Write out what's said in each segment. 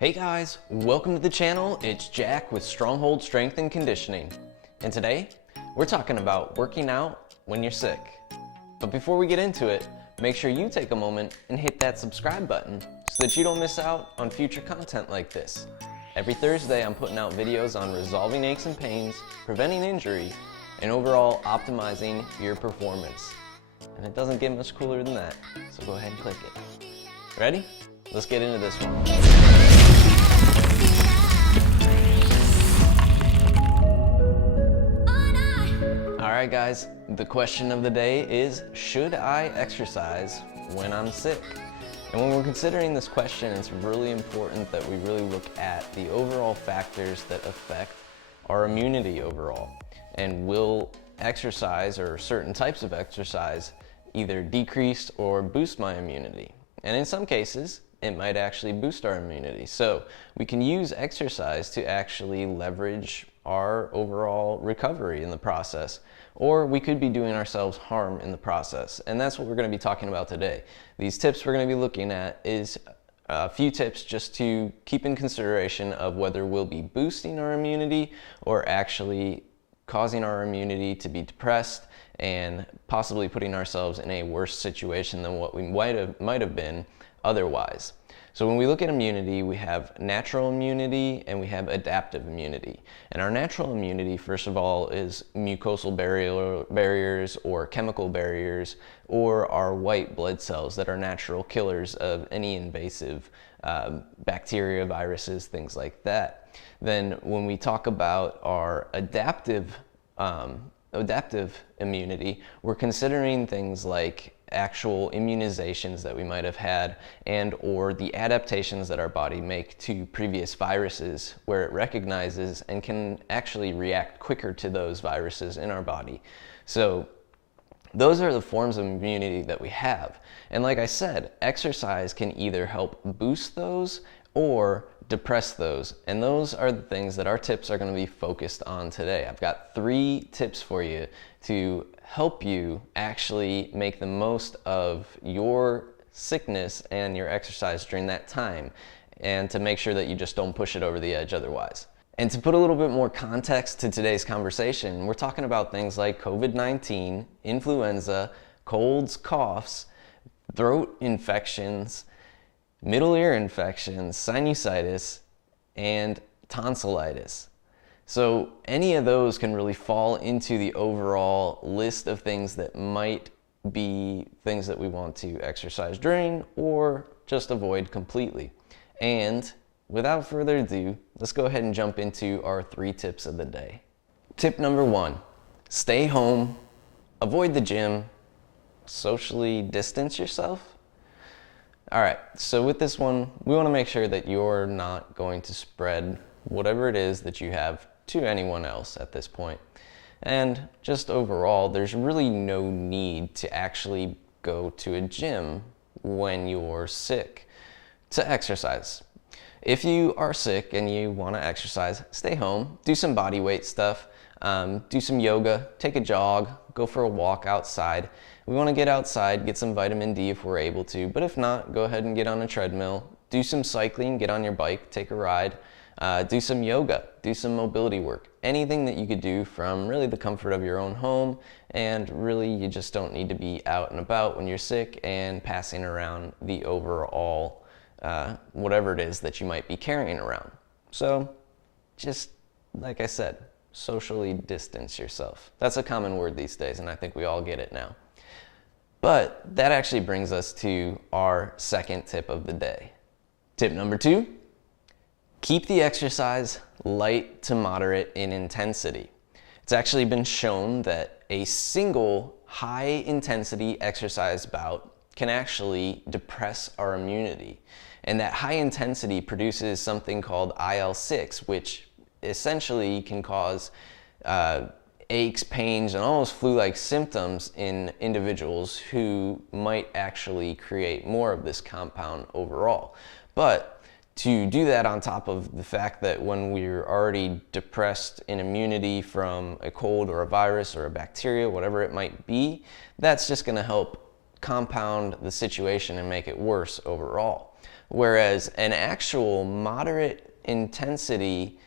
Hey guys, welcome to the channel. It's Jack with Stronghold Strength and Conditioning. And today, we're talking about working out when you're sick. But before we get into it, make sure you take a moment and hit that subscribe button so that you don't miss out on future content like this. Every Thursday, I'm putting out videos on resolving aches and pains, preventing injury, and overall optimizing your performance. And it doesn't get much cooler than that, so go ahead and click it. Ready? Let's get into this one. Alright guys, the question of the day is, should I exercise when I'm sick? And when we're considering this question, it's really important that we really look at the overall factors that affect our immunity overall. And will exercise or certain types of exercise either decrease or boost my immunity? And in some cases, it might actually boost our immunity. So we can use exercise to actually leverage our overall recovery in the process, or we could be doing ourselves harm in the process. And that's what we're going to be talking about today. These tips we're going to be looking at is a few tips just to keep in consideration of whether we'll be boosting our immunity or actually causing our immunity to be depressed and possibly putting ourselves in a worse situation than what we might have been otherwise. So when we look at immunity, we have natural immunity and we have adaptive immunity. And our natural immunity, first of all, is mucosal barriers or chemical barriers, or our white blood cells that are natural killers of any invasive bacteria, viruses, things like that. Then when we talk about our adaptive immunity, we're considering things like actual immunizations that we might have had and or the adaptations that our body make to previous viruses, where it recognizes and can actually react quicker to those viruses in our body. So those are the forms of immunity that we have. And like I said, exercise can either help boost those or depress those. And those are the things that our tips are going to be focused on today. I've got 3 tips for you to help you actually make the most of your sickness and your exercise during that time, and to make sure that you just don't push it over the edge otherwise. And to put a little bit more context to today's conversation, we're talking about things like COVID-19, influenza, colds, coughs, throat infections, middle ear infections, sinusitis, and tonsillitis. So any of those can really fall into the overall list of things that might be things that we want to exercise during or just avoid completely. And without further ado, let's go ahead and jump into our 3 tips of the day. Tip number 1, stay home, avoid the gym, socially distance yourself. All right, so with this one, we want to make sure that you're not going to spread whatever it is that you have to anyone else at this point. And just overall, there's really no need to actually go to a gym when you're sick to exercise. If you are sick and you want to exercise, stay home, do some body weight stuff, do some yoga, take a jog, go for a walk outside. We want to get outside, get some vitamin D if we're able to, but if not, go ahead and get on a treadmill, do some cycling, get on your bike, take a ride, do some yoga, do some mobility work, anything that you could do from really the comfort of your own home. And really, you just don't need to be out and about when you're sick and passing around the overall whatever it is that you might be carrying around. So just like I said, socially distance yourself. That's a common word these days, and I think we all get it now. But that actually brings us to our second tip of the day. Tip number 2, keep the exercise light to moderate in intensity. It's actually been shown that a single high intensity exercise bout can actually depress our immunity. And that high intensity produces something called IL-6, which essentially can cause aches, pains, and almost flu-like symptoms in individuals who might actually create more of this compound overall. But to do that on top of the fact that when we're already depressed in immunity from a cold or a virus or a bacteria, whatever it might be, that's just going to help compound the situation and make it worse overall. Whereas an actual moderate intensity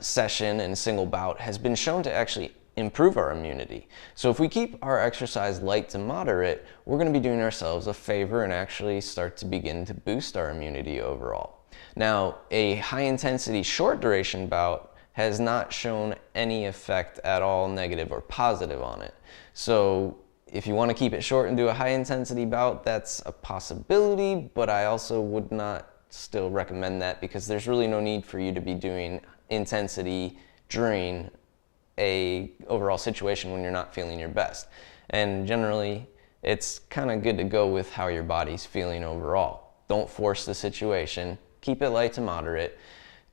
session and single bout has been shown to actually improve our immunity. So if we keep our exercise light to moderate, we're going to be doing ourselves a favor and actually start to begin to boost our immunity overall. Now, a high intensity short duration bout has not shown any effect at all, negative or positive, on it. So if you want to keep it short and do a high intensity bout, that's a possibility, but I also would not still recommend that, because there's really no need for you to be doing intensity during a overall situation when you're not feeling your best. And generally, it's kind of good to go with how your body's feeling overall. Don't force the situation. Keep it light to moderate.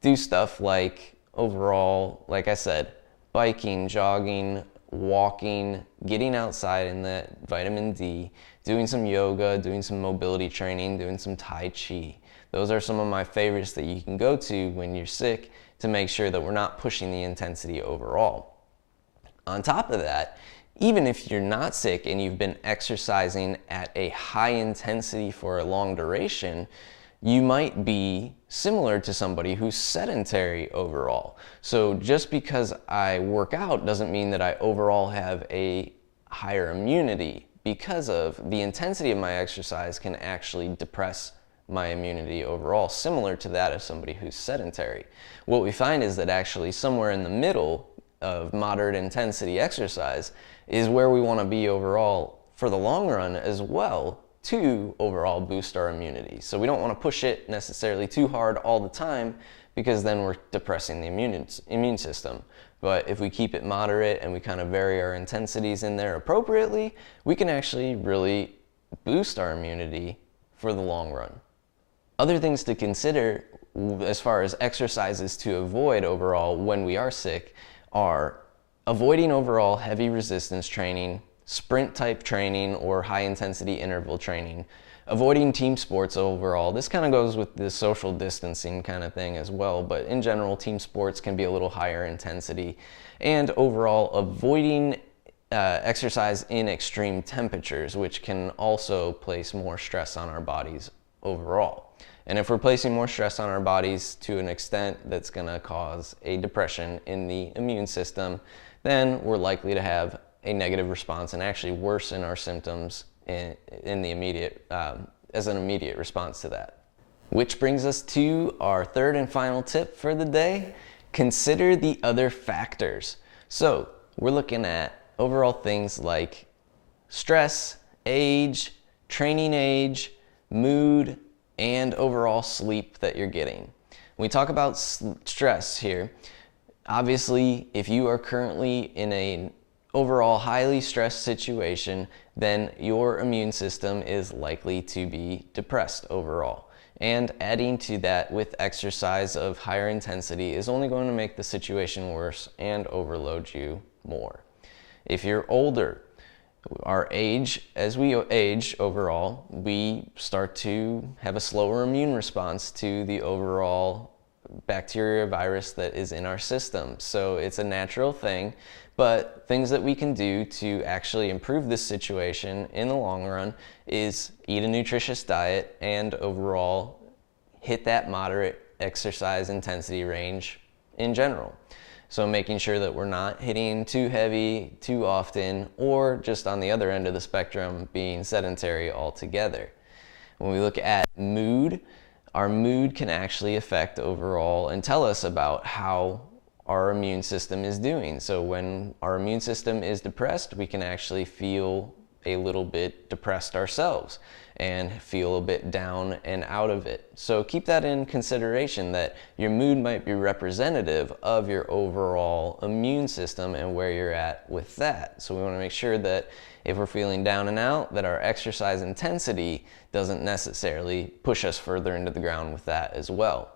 Do stuff like, overall, like I said, biking, jogging, walking, getting outside in that vitamin D, doing some yoga, doing some mobility training, doing some Tai Chi. Those are some of my favorites that you can go to when you're sick to make sure that we're not pushing the intensity overall. On top of that, even if you're not sick and you've been exercising at a high intensity for a long duration, you might be similar to somebody who's sedentary overall. So just because I work out doesn't mean that I overall have a higher immunity, because of the intensity of my exercise can actually depress my immunity overall, similar to that of somebody who's sedentary. What we find is that actually somewhere in the middle of moderate intensity exercise is where we want to be overall for the long run as well, to overall boost our immunity. So we don't want to push it necessarily too hard all the time, because then we're depressing the immune system. But if we keep it moderate and we kind of vary our intensities in there appropriately, we can actually really boost our immunity for the long run. Other things to consider as far as exercises to avoid overall when we are sick are avoiding overall heavy resistance training, sprint type training, or high intensity interval training, avoiding team sports overall. This kind of goes with the social distancing kind of thing as well, but in general, team sports can be a little higher intensity, and overall avoiding exercise in extreme temperatures, which can also place more stress on our bodies overall. And if we're placing more stress on our bodies to an extent that's going to cause a depression in the immune system, then we're likely to have a negative response and actually worsen our symptoms in the immediate, as an immediate response to that. Which brings us to our third and final tip for the day: consider the other factors. So we're looking at overall things like stress, age, training age, mood, and overall sleep that you're getting. When we talk about stress here, obviously if you are currently in an overall highly stressed situation, then your immune system is likely to be depressed overall. And adding to that with exercise of higher intensity is only going to make the situation worse and overload you more. If you're older, our age, as we age overall, we start to have a slower immune response to the overall bacteria, virus that is in our system. So it's a natural thing, but things that we can do to actually improve this situation in the long run is eat a nutritious diet and overall hit that moderate exercise intensity range in general. So making sure that we're not hitting too heavy too often, or just on the other end of the spectrum, being sedentary altogether. When we look at mood, our mood can actually affect overall and tell us about how our immune system is doing. So when our immune system is depressed, we can actually feel a little bit depressed ourselves and feel a bit down and out of it. So keep that in consideration, that your mood might be representative of your overall immune system and where you're at with that. So we want to make sure that if we're feeling down and out, that our exercise intensity doesn't necessarily push us further into the ground with that as well.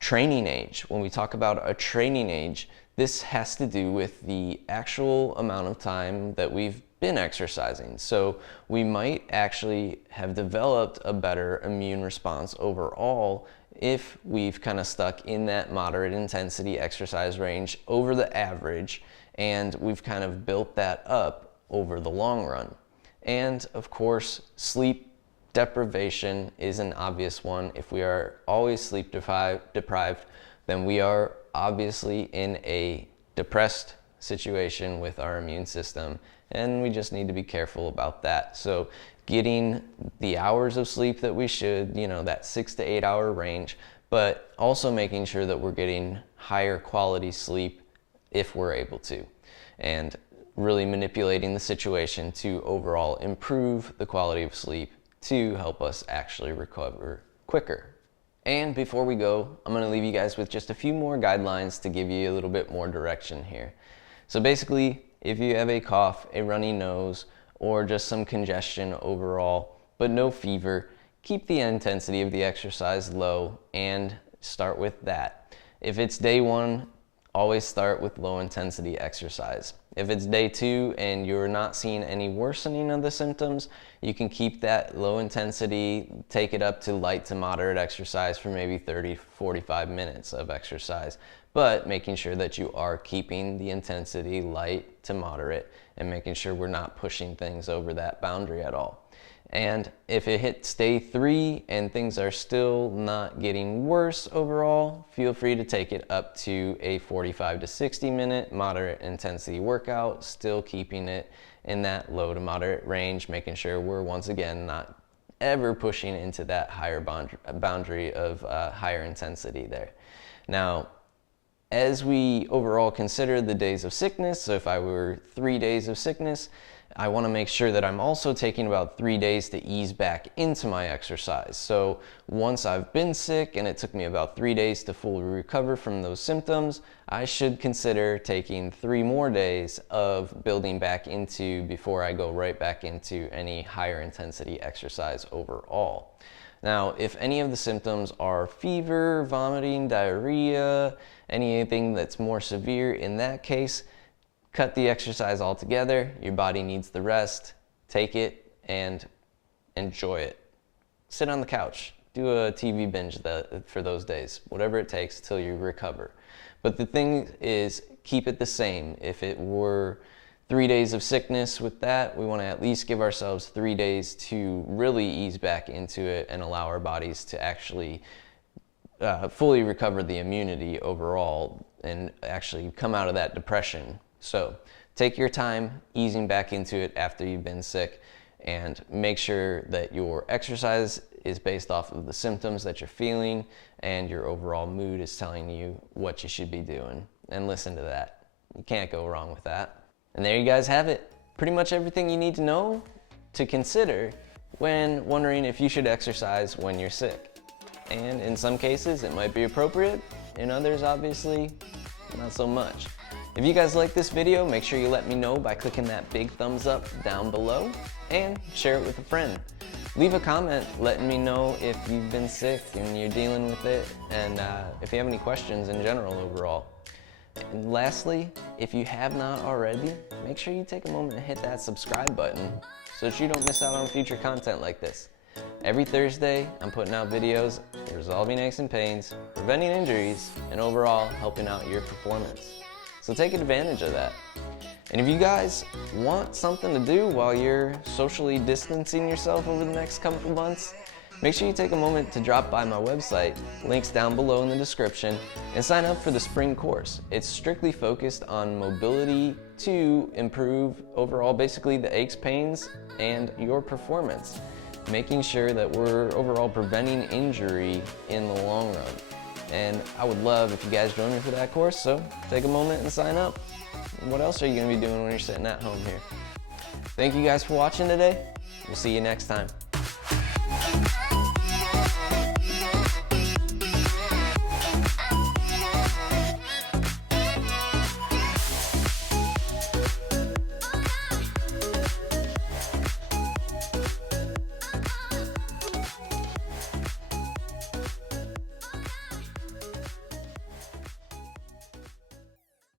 Training age. When we talk about a training age, this has to do with the actual amount of time that we've been exercising. So we might actually have developed a better immune response overall if we've kind of stuck in that moderate intensity exercise range over the average, and we've kind of built that up over the long run. And of course, sleep deprivation is an obvious one. If we are always sleep deprived, then we are obviously in a depressed situation with our immune system, and we just need to be careful about that. So getting the hours of sleep that we should, that 6 to 8 hour range, but also making sure that we're getting higher quality sleep if we're able to, and really manipulating the situation to overall improve the quality of sleep to help us actually recover quicker. And before we go, I'm going to leave you guys with just a few more guidelines to give you a little bit more direction here. So basically, if you have a cough, a runny nose, or just some congestion overall, but no fever, keep the intensity of the exercise low and start with that. If it's day one, always start with low intensity exercise. If it's day 2 and you're not seeing any worsening of the symptoms, you can keep that low intensity, take it up to light to moderate exercise for maybe 30-45 minutes of exercise, but making sure that you are keeping the intensity light to moderate and making sure we're not pushing things over that boundary at all. And if it hits day 3 and things are still not getting worse overall, feel free to take it up to a 45 to 60 minute moderate intensity workout, still keeping it in that low to moderate range, making sure we're once again not ever pushing into that higher boundary of higher intensity there. Now, as we overall consider the days of sickness, so if I were 3 days of sickness, I want to make sure that I'm also taking about 3 days to ease back into my exercise. So once I've been sick and it took me about 3 days to fully recover from those symptoms, I should consider taking 3 more days of building back into before I go right back into any higher intensity exercise overall. Now, if any of the symptoms are fever, vomiting, diarrhea, anything that's more severe, in that case, cut the exercise altogether. Your body needs the rest. Take it and enjoy it. Sit on the couch. Do a TV binge for those days. Whatever it takes till you recover. But the thing is, keep it the same. If it were 3 days of sickness with that, we want to at least give ourselves 3 days to really ease back into it and allow our bodies to actually fully recover the immunity overall and actually come out of that depression. So take your time easing back into it after you've been sick, and make sure that your exercise is based off of the symptoms that you're feeling and your overall mood is telling you what you should be doing, and listen to that. You can't go wrong with that. And there you guys have it. Pretty much everything you need to know to consider when wondering if you should exercise when you're sick. And in some cases it might be appropriate, in others obviously not so much. If you guys like this video, make sure you let me know by clicking that big thumbs up down below and share it with a friend. Leave a comment letting me know if you've been sick and you're dealing with it, and if you have any questions in general overall. And lastly, if you have not already, make sure you take a moment to hit that subscribe button so that you don't miss out on future content like this. Every Thursday, I'm putting out videos resolving aches and pains, preventing injuries, and overall helping out your performance. So take advantage of that. And if you guys want something to do while you're socially distancing yourself over the next couple of months, make sure you take a moment to drop by my website, links down below in the description, and sign up for the spring course. It's strictly focused on mobility to improve overall basically the aches, pains, and your performance, making sure that we're overall preventing injury in the long run. And I would love if you guys join me for that course, so take a moment and sign up. What else are you going to be doing when you're sitting at home here? Thank you guys for watching today. We'll see you next time.